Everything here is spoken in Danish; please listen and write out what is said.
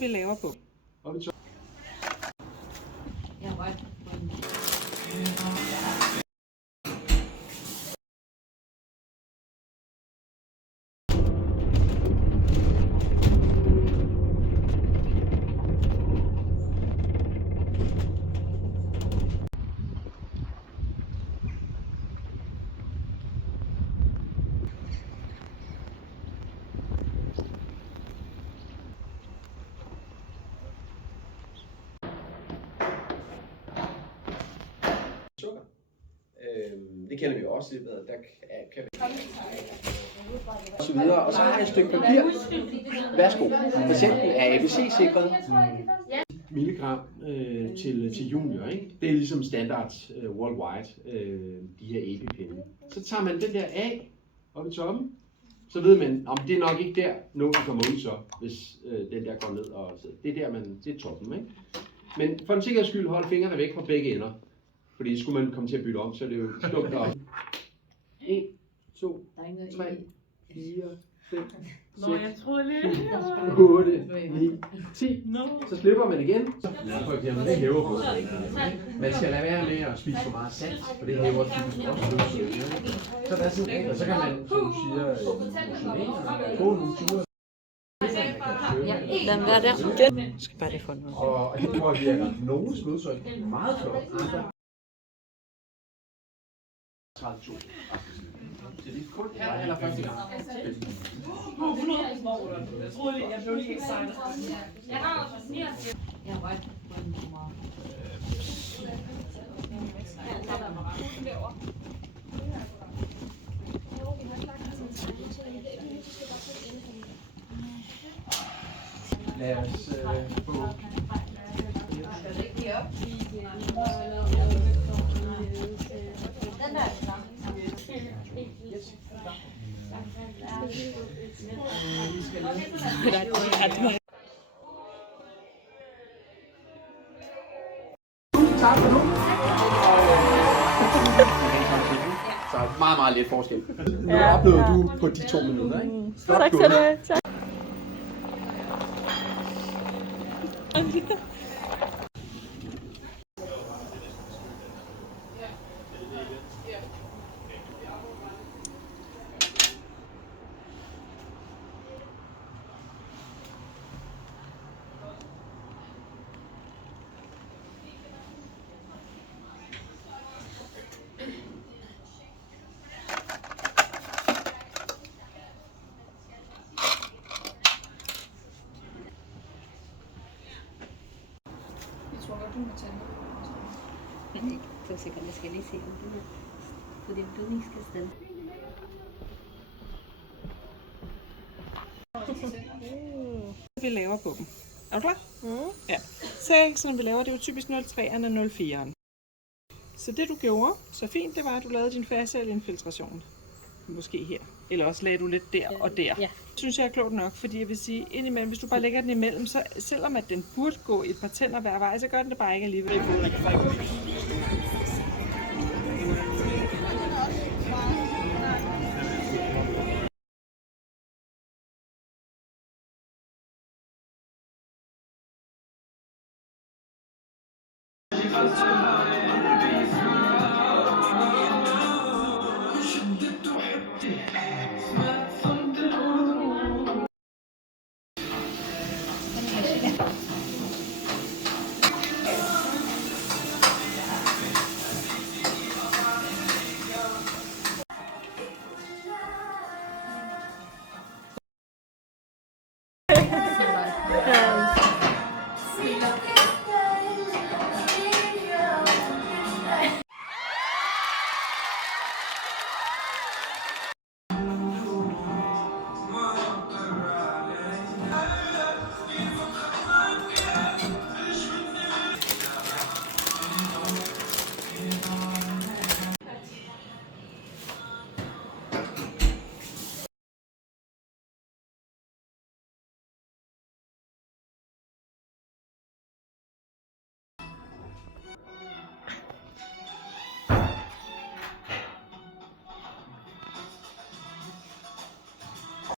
Vi laver på. Sukker. Det kender vi også lidt med, der kan vi og så videre. Og så har jeg et stykke papir. Værsgo. Patienten er ABC-sikret. Milligram til junior, ikke? Det er ligesom standard worldwide, de her EpiPen. Så tager man den der af op i toppen, så ved man, om det er nok ikke der, nålen kommer ud så, hvis den der går ned og det er der, det er toppen, ikke? Men for en sikkerheds skyld, hold fingrene væk fra begge ender. Fordi skulle man komme til at bytte om, så er det jo stumt op. 1, 2, 3, 4, 5, 6, 7, 8, 9, 10. Så slipper man igen. For eksempel, det hæver blodtrykken. Man skal lade være med at spise for meget salt, for det hæver typisk også blodtrykken. Så der er sådan en, og så kan man, som du siger, få nogle ture. Lad dem være der. Jeg skal bare lige få noget. Og det påvirker nogens blodtryk meget flot, andre 30.000. Så det er kun her eller første gang? 100 jeg troede lige, jeg blev lige helt sejt. Lad os få... Tak for nu. Så meget lidt forskel. Nu oplevede du på de 2 minutter, ikke? Tak skal du have. Tak. Så sikkert, jeg skal lige se, om det er på den blødningskastel. Vi laver på dem. Er du klar? Ja. Sækkelsen vi laver, det er jo typisk 03'eren og 04'eren. Så det du gjorde så fint, det var, at du lavede din fascialinfiltration. Måske her. Eller også lagde du lidt der og der. Ja. Synes jeg er klogt nok, fordi jeg vil sige, indimellem, hvis du bare lægger den imellem, så selvom at den burde gå et par tænder hver vej, så gør den det bare ikke alligevel.